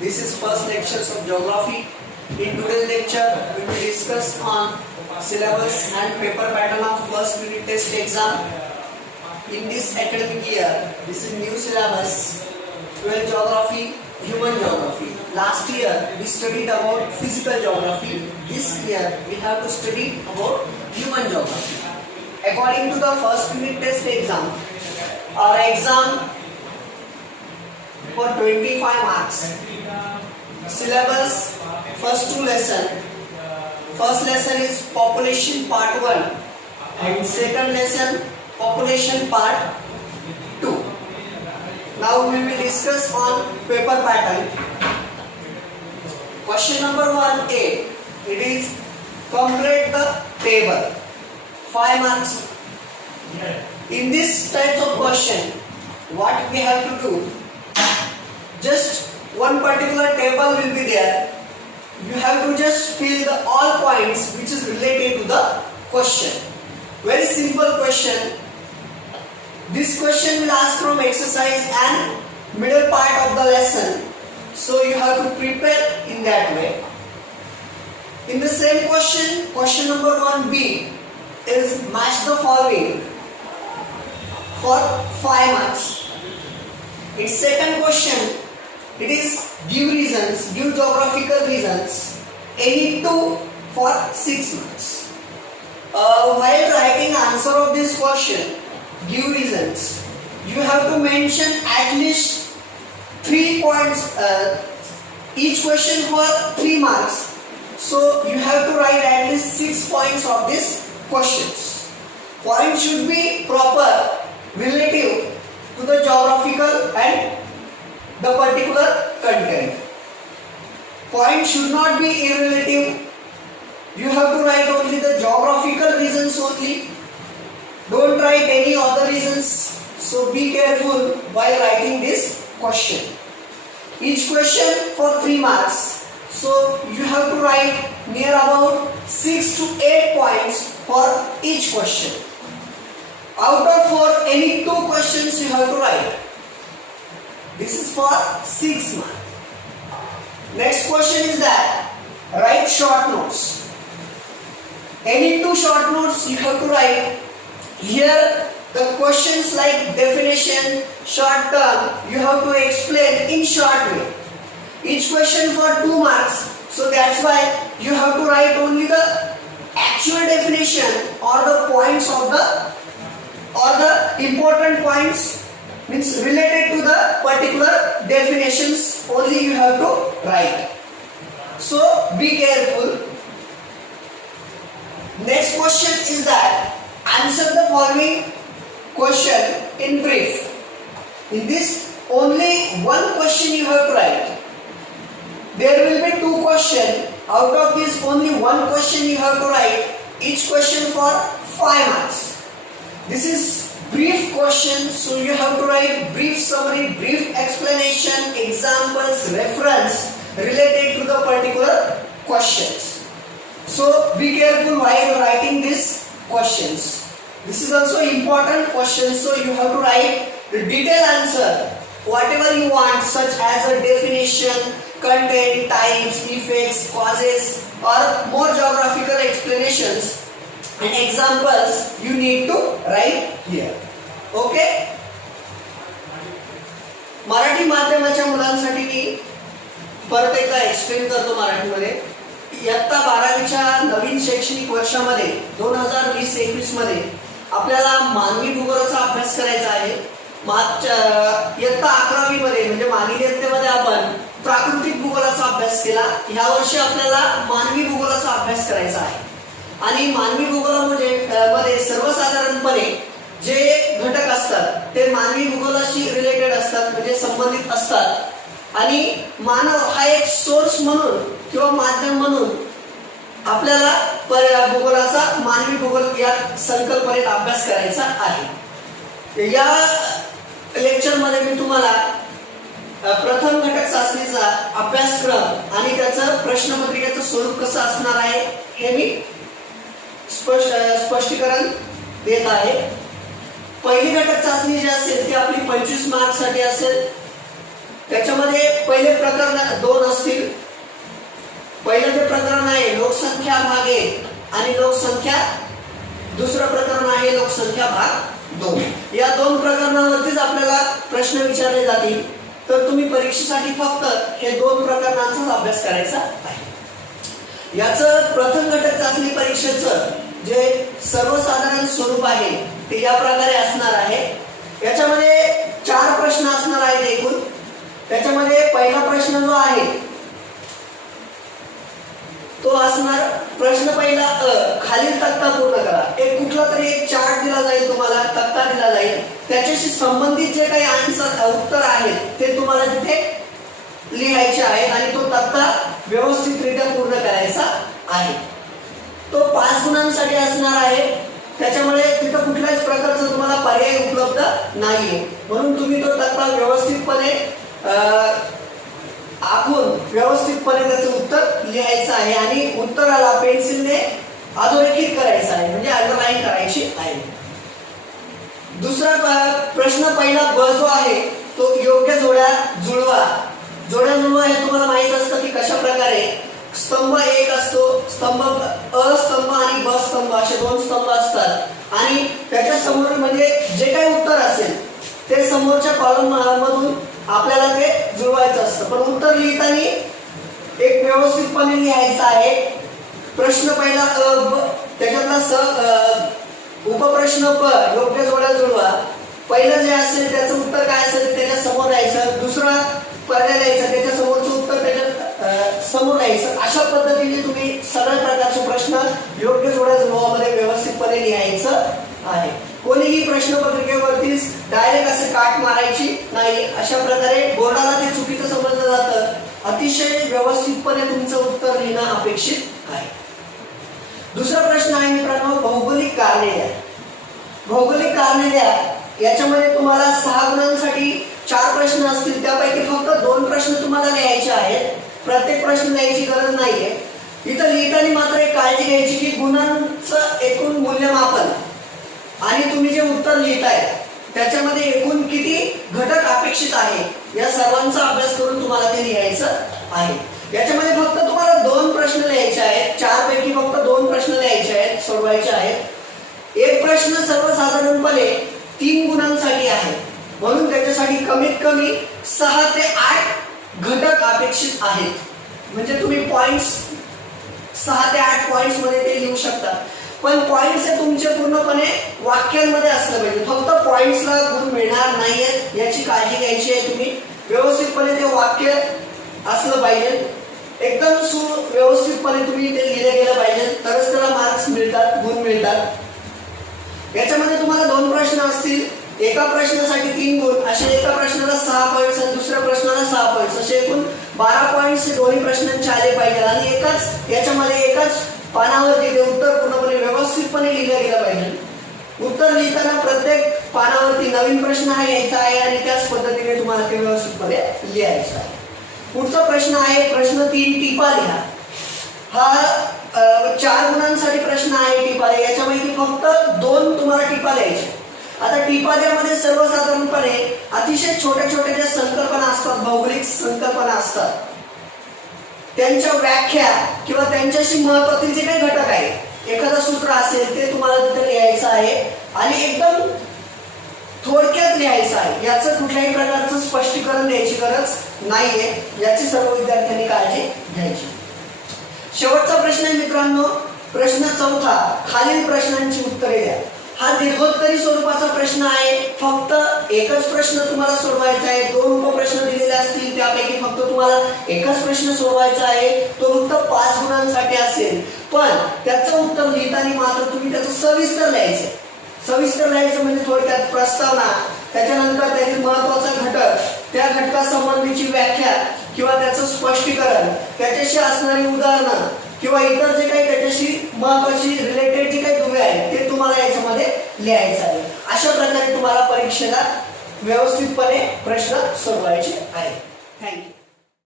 This is first lectures of geography. In today's lecture, we will discuss on syllabus and paper pattern of first unit test exam. In this academic year, this is new syllabus, 12 geography, human geography. Last year, we studied about physical geography. This year, we have to study about human geography. According to the first unit test exam, our exam for 25 marks. Syllabus, first two lesson. First lesson is population part 1 and second lesson population part 2. Now we will discuss on paper pattern. Question number 1A, it is complete the table. 5 marks. In this type of question, what we have to do, just one particular table will be there. You have to just fill the all points which is related to the question. Very simple question. This question will ask from exercise and middle part of the lesson. So you have to prepare in that way. In the same question, question number 1B is match the following for 5 marks. Its second question, it is give reasons, give geographical reasons, any two for 6 marks. While writing answer of this question, give reasons, you have to mention at least 3 points, each question for 3 marks. So you have to write at least 6 points of this questions. Point should be proper, relative to the geographical and the particular content. Point should not be irrelative. You have to write only the geographical reasons only. Don't write any other reasons. So be careful while writing this question. Each question for 3 marks. So you have to write near about 6 to 8 points for each question. Out of 4, any 2 questions you have to write. This is for 6 marks. Next question is that write short notes. Any 2 short notes you have to write. Here the questions like definition, short term, you have to explain in short way. Each question for 2 marks. So that's why you have to write only the actual definition or the points of the important points, means related to the particular definitions only you have to write. So be careful. Next question is that answer the following question in brief. In this only one question you have to write. There will be 2 questions. Out of this only one question you have to write. Each question for 5 marks. This is brief question, so you have to write brief summary, brief explanation, examples, reference related to the particular questions. So be careful while writing these questions. This is also important question, so you have to write the detailed answer, whatever you want, such as a definition, content, types, effects, causes, or more geographical explanations and examples you need to write here. Okay? Marathi माध्यमाच्या मुलांसाठी मी परत एकदा explain करतो मराठीमध्ये. इयत्ता 12वीच्या नवीन शैक्षणिक वर्षामध्ये 2020-21 मध्ये आपल्याला मानवी भूगोलाचा अभ्यास करायचा आहे. इयत्ता 11वी मध्ये म्हणजे मागील इयत्तेमध्ये आपण प्राकृतिक भूगोलाचा अभ्यास केला. ह्या वर्षी आपल्याला मानवी भूगोलाचा अभ्यास करायचा आहे. आणि मानवी भूगोलामध्ये सर्वसाधारणपणे जे घटक असतात ते मानवी भूगोलाशी रिलेटेड असतात, म्हणजे संबंधित असतात. आणि मानव हा एक सोर्स म्हणून किंवा माध्यम म्हणून आपल्याला भूगोलाचा मानवी भूगोल या संकल्पनेत अभ्यास करायचा आहे. या लेक्चर मध्ये मी तुम्हाला प्रथम घटक चाचणीचा अभ्यासक्रम आणि त्याचं प्रश्नपत्रिकेचं स्वरूप कसं असणार आहे हे मी स्पष्टीकरण देत आहे. पहिली घटक चाचणी जी असेल ती आपली 25 मार्क साठी असेल. त्याच्यामध्ये पहिले प्रकरण दोन असतील. पहिलं जे प्रकरण आहे लोकसंख्या भाग 1 आणि लोकसंख्या, दुसरं प्रकरण आहे लोकसंख्या भाग 2. या दोन प्रकरणांवरतीच आपल्याला प्रश्न विचारले जातील. तर तुम्ही परीक्षेसाठी फक्त हे दोन प्रकरणांचा अभ्यास करायचा आहे. याचं प्रथम घटक चाचणी परीक्षेचं जे सर्वसाधारण स्वरूप आहे ते या प्रकारे असणार आहे. याच्यामध्ये 4 प्रश्न असणार आहेत एकूण. त्याच्यामध्ये पहिला प्रश्न जो आहे तो असणार प्रश्न पहिला खालील तक्ता पूर्ण करा. एक कुठला तरी एक चार्ट दिला जाईल तुम्हाला, तक्ता दिला जाईल, त्याच्याशी संबंधित जे काही आन्सर उत्तर आहेत ते तुम्हाला तिथे लिहायचे आहेत आणि तो तक्ता व्यवस्थितरित्या पूर्ण करायचा आहे. तो 5 गुणांसाठी असणार आहे. त्याच्यामुळे तिथं कुठल्याच प्रकारचा तुम्हाला पर्याय उपलब्ध नाहीये, म्हणून तुम्ही तो तक्ता व्यवस्थितपणे आखून व्यवस्थितपणे त्याचं उत्तर लिहायचं आहे आणि उत्तराला पेन्सिलने अधोरेखित करायचं आहे, म्हणजे अंडरलाईन करायची आहे. दुसरा प्रश्न पहिला ब जो आहे तो योग्य जोड्या जुळवा. जोड्या जुळवा हे तुम्हाला माहित असतं की कशा प्रकारे स्तंभ एक असतो, स्तंभ अ स्तंभ आणि ब स्तंभ असे 2 स्तंभ असतात आणि त्याच्या समोर म्हणजे जे काही उत्तर असेल ते समोरच्या कॉलम मधून आपल्याला ते जुळवायचं असतं. पण उत्तर लिहिताना एक व्यवस्थितपणे लिहायचं आहे. प्रश्न पहिला अ ब, त्याच्यातला उपप्रश्न ब योग्य जोड्या जुळवा. पहिलं जे असेल त्याचं उत्तर काय असेल त्याच्या समोर यायचं, दुसरा पर्याय द्यायचा त्याच्या समोरचं उत्तर त्याच्या समोर यायचं. अशा पद्धतीने तुम्ही सगळ्या प्रकारचे प्रश्न योग्य जोड्या जुळवामध्ये व्यवस्थितपणे लिहायचं आहे. कोणीही प्रश्नपत्रिकेवरती डायरेक्ट असे काट मारायची नाही. अशा प्रकारे बोर्डाला ते चुकीचं समजलं जातं. अतिशय व्यवस्थितपणे तुमचं उत्तर लिहिणं अपेक्षित आहे. दुसरा प्रश्न आहे मित्रांनो भौगोलिक कारणे द्या. भौगोलिक कारणे द्या याच्यामध्ये तुम्हाला 6 गुणांसाठी 4 प्रश्न असतील. त्यापैकी फक्त 2 प्रश्न तुम्हाला लिहायचे आहेत. प्रत्येक प्रश्न लिहायची गरज नाहीये. इथं लिहिताना मात्र एक काळजी घ्यायची की गुणांचं एकूण मूल्यमापन आणि तुम्ही जे उत्तर लिहिताय त्याच्यामध्ये एकूण किती घटक अपेक्षित आहे या सर्वांचा अभ्यास करून तुम्हाला ते लिहायचं आहे. याच्यामध्ये फक्त तुम्हाला 2 प्रश्न लिहायचे आहेत. 4 पैकी फक्त 2 प्रश्न लिहायचे आहेत, सोडवायचे आहेत. एक प्रश्न सर्वसाधारणपणे 3 गुणांसाठी आहे, म्हणून त्याच्यासाठी कमीत कमी 6 ते 8 घटक अपेक्षित आहेत. म्हणजे तुम्ही पॉइंट्स 6 ते 8 पॉइंट्स मध्ये ते लिहू शकता. पण पॉइंट्स हे तुमचे पूर्णपणे वाक्यांमध्ये असलं पाहिजे. फक्त पॉइंट्सला गुण मिळणार नाहीयेत याची काळजी घ्यायची आहे. तुम्ही व्यवस्थितपणे ते वाक्य असलं पाहिजे, एकदम सुव्यवस्थितपणे तुम्ही ते लिहिले गेलं पाहिजे, तरच त्याला मार्क्स मिळतात, गुण मिळतात. याच्यामध्ये तुम्हाला 2 प्रश्न असतील. एका प्रश्नासाठी 3 गुण, असे एका प्रश्नाला 6 पॉइंट्स आणि दुसऱ्या प्रश्नाला 6 पॉइंट्स, असे एकूण 12 पॉइंट्स दोन्ही प्रश्नांचे आले पाहिजे. आणि एकाच पानावरती ते उत्तर पूर्णपणे व्यवस्थितपणे लिहिलं गेलं पाहिजे. उत्तर लिहिताना प्रत्येक पानावरती नवीन प्रश्न हा यायचा आहे आणि त्याच पद्धतीने तुम्हाला ते व्यवस्थितपणे लिहायचं आहे. पुढचा प्रश्न आहे प्रश्न 3 टिपा लिहा. हा 4 गुणांसाठी प्रश्न आहे टिपा लिहा. याच्यापैकी फक्त 2 तुम्हाला टिपा द्यायचे. आता टिपाद्यामध्ये सर्वसाधारणपणे अतिशय छोट्या छोट्या ज्या संकल्पना असतात, भौगोलिक संकल्पना असतात, त्यांच्या व्याख्या किंवा त्यांच्याशी महत्त्वाचे जे काही घटक आहेत, एखादं सूत्र असेल ते तुम्हाला तिथे लिहायचं आहे आणि एकदम थोडक्यात लिहायचं आहे. याचं कुठल्याही प्रकारचं स्पष्टीकरण द्यायची गरज नाहीये. याची सर्व विद्यार्थ्यांनी काळजी घ्यायची. शेवटचा प्रश्न आहे मित्रांनो प्रश्न 4 खालील प्रश्नांची उत्तरे द्या. हा दीर्घोत्तरी स्वरूपाचा प्रश्न आहे. फक्त एकच प्रश्न तुम्हाला सोडवायचा आहे. 2 उपप्रश्न दिलेले असतील, त्यापैकी फक्त तुम्हाला एकच प्रश्न सोडवायचा आहे. तो फक्त 5 गुणांसाठी असेल, पण त्याचं उत्तर लिहिताना मात्र तुम्ही त्याचं सविस्तर लिहायचं. सविस्तर लिहायचं म्हणजे थोडक्यात प्रस्तावना, त्याच्यानंतर त्यातील महत्त्वाचा घटक, त्या घटकासंबंधीची व्याख्या किंवा त्याचं स्पष्टीकरण, त्याच्याशी असणारी उदाहरणं किंवा इतर जे काही त्याच्याशी महत्त्वाची रिलेटेड जे काही दुवे आहेत ते तुम्हाला याच्यामध्ये लिहायचं आहे. अशा प्रकारे तुम्हाला परीक्षेला व्यवस्थितपणे प्रश्न सोडवायचे आहेत. थँक्यू.